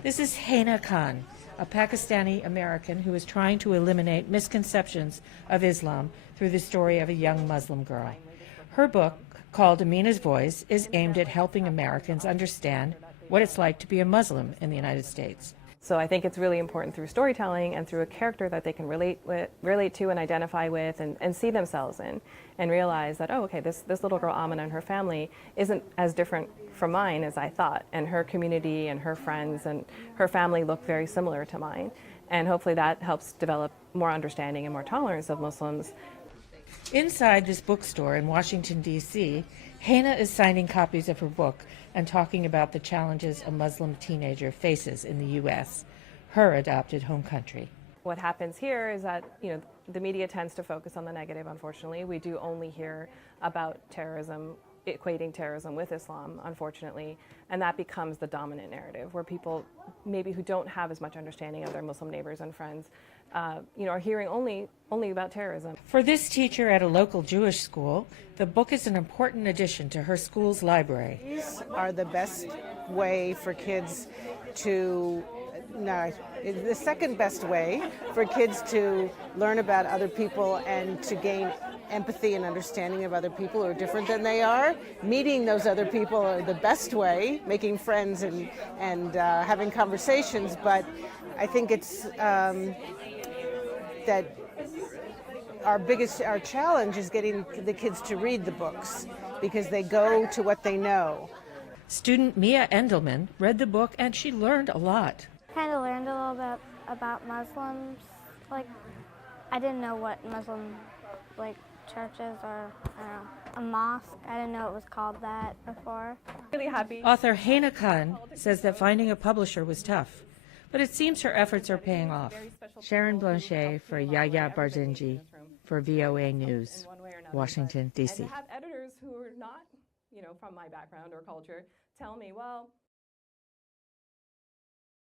This is Hena Khan, a Pakistani American who is trying to eliminate misconceptions of Islam through the story of a young Muslim girl. Her book, called Amina's Voice, is aimed at helping Americans understand what it's like to be a Muslim in the United States. So I think it's really important through storytelling and through a character that they can relate to and identify with and see themselves in, and realize that, oh, okay, this little girl Amina and her family isn't as different from mine as I thought, and her community and her friends and her family look very similar to mine. And hopefully that helps develop more understanding and more tolerance of Muslims. Inside this bookstore in Washington, D.C., Hena is signing copies of her book and talking about the challenges a Muslim teenager faces in the U.S., her adopted home country. What happens here is that, the media tends to focus on the negative, unfortunately. We do only hear about terrorism, equating terrorism with Islam, unfortunately, and that becomes the dominant narrative, where people maybe who don't have as much understanding of their Muslim neighbors and friends, are hearing only about terrorism. For this teacher at a local Jewish school, the book is an important addition to her school's library. These are the best way for kids to, the second best way for kids to learn about other people and to gain empathy and understanding of other people who are different than they are. Meeting those other people are the best way, making friends and having conversations, but I think it's that our challenge is getting the kids to read the books because they go to what they know. Student Mia Endelman read the book and she learned a lot. Kind of learned a little bit about Muslims. I didn't know what Muslim churches or a mosque. I didn't know it was called that before. Really happy. Author Hena Khan says that finding a publisher was tough, but it seems her efforts are paying off. Sharon Blanchet for Yahya Albarznji for VOA News, Washington, D.C. And to have editors who are not, from my background or culture tell me, well,